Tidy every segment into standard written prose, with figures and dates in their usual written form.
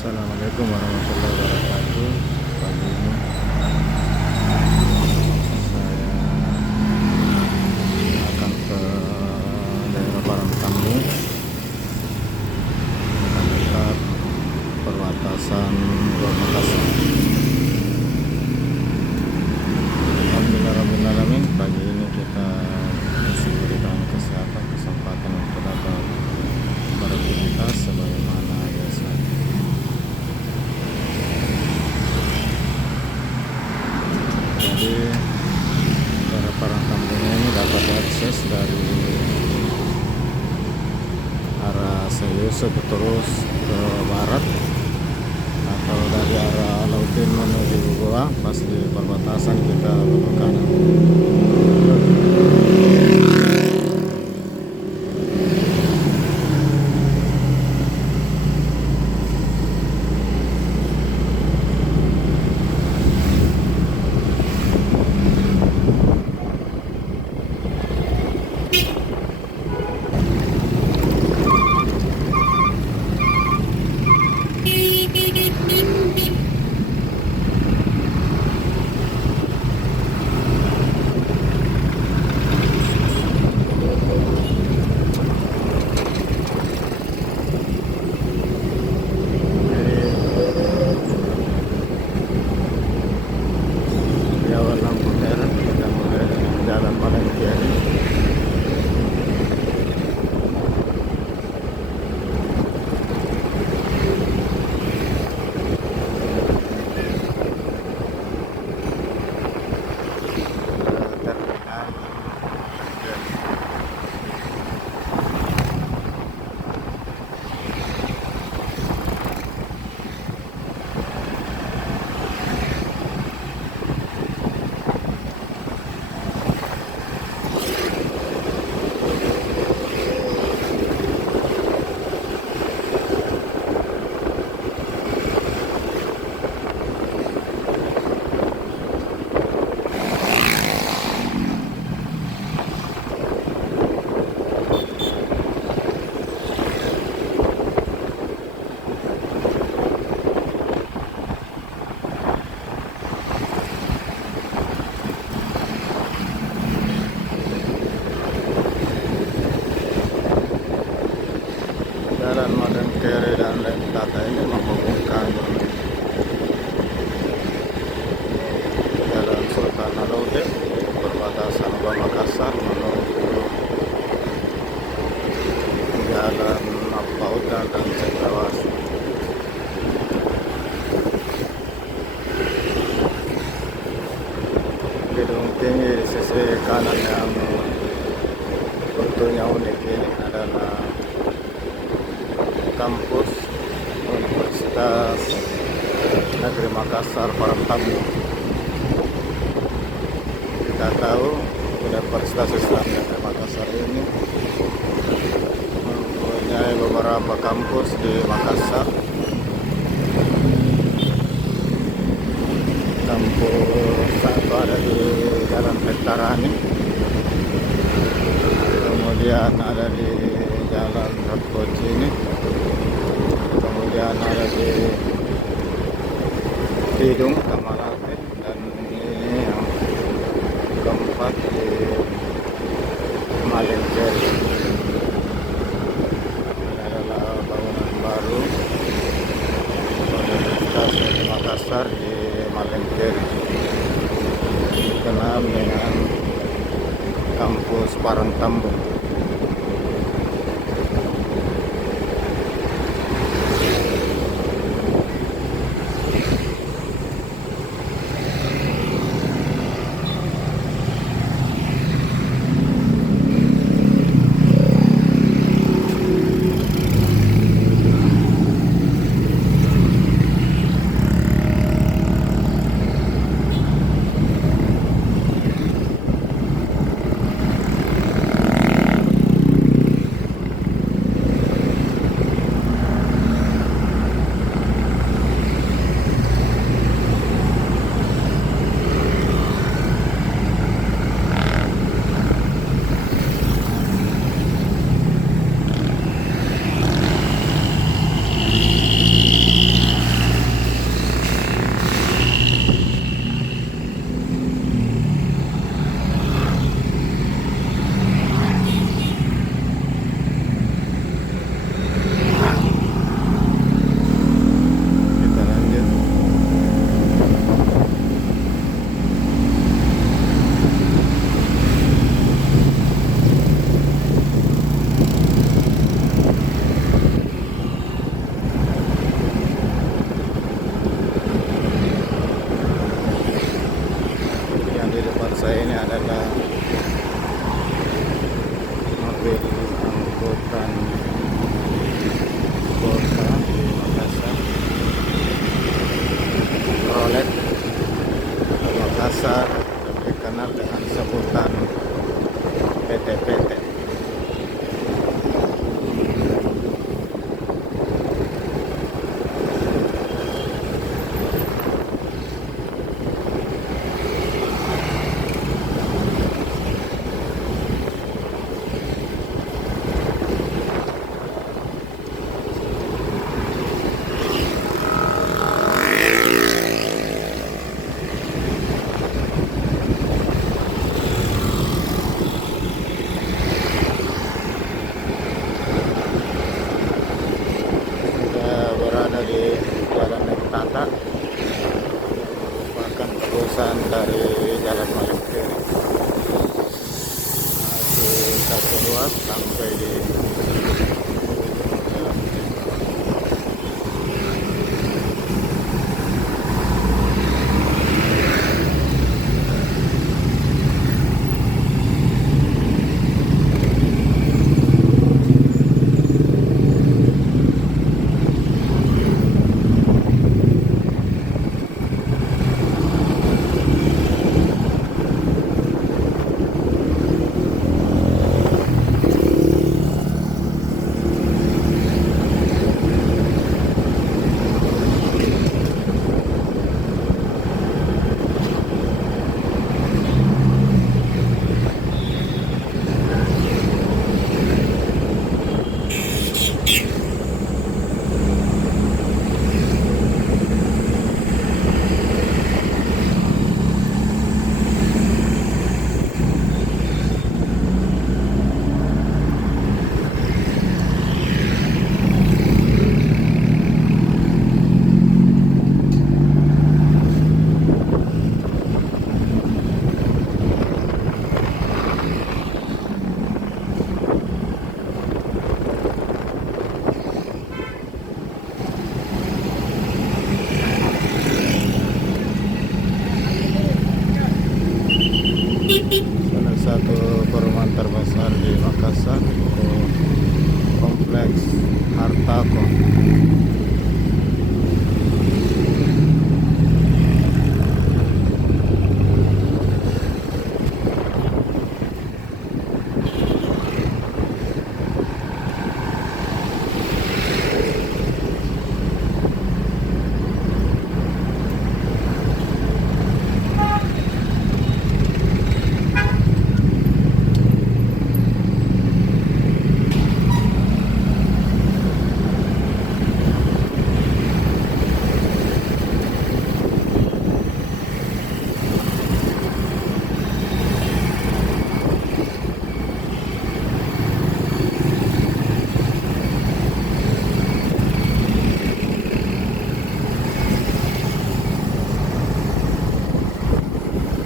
Assalamualaikum warahmatullahi wabarakatuh. Pagi ini saya akan ke daerah Parangtambu, dekat perbatasan Gor Makassar. Alhamdulillah, pagi ini kita masih diberikan kesempatan untuk dapat beraktivitas sebagaimana biasa. Jadi daerah Parangtambunya ini dapat diakses dari arah Seyusuf terus ke barat, atau dari arah Lautin menuju Goa. Pas di perbatasan kita belok kanan. Jalan Madang Kere dan Lentata ini menghubungkan Jalan Sultan Alauddin perbatasan Gor Makassar menuju Jalan Mapauda dan Cendrawasih. Gedung tinggi di sisi kanan yang bentuknya unik ini adalah kampus Universitas Negeri Makassar Parangtambu. Kita tahu Universitas Islam Negeri Makassar ini mempunyai beberapa kampus di Makassar. Kampus satu ada di Jalan Pentarani, kemudian ada di Jalan Ratkoci ini, kemudian ada di Tidung Tamalate, dan ini yang keempat di Malengkeri. Ini adalah bangunan baru Universitas Makassar di Malengkeri, dikenal dengan kampus Parangtambu. Hartako.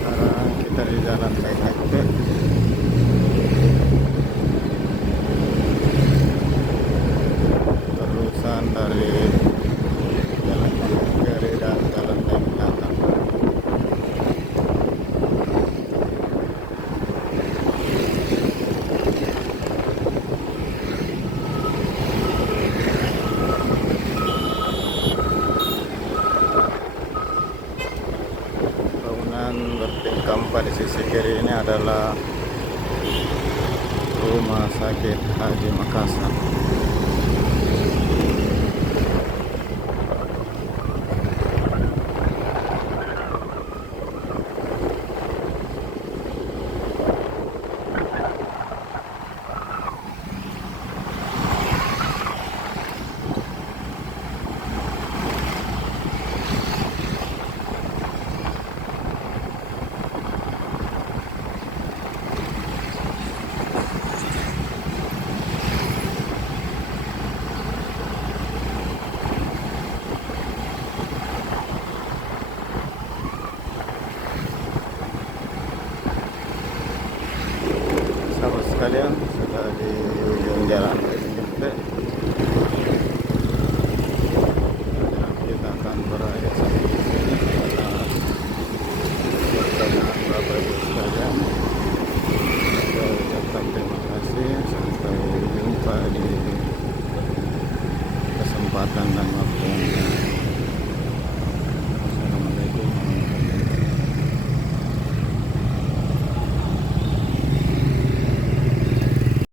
Sekarang kita di jalan Kaihate. Terusan dari jalan Kaihate dan jalan Kaihate. Bangunan bertingkat 4 di sisi kiri ini adalah Rumah Sakit Haji Makassar. Sahabat sekalian, sudah di ujung jalan Kaihate. Kita akan berakhir sampai di sini. Atas pertanyaan Bapak Ibu sekalian, saya ucapkan terima kasih. Sampai jumpa di kesempatan dan waktu yang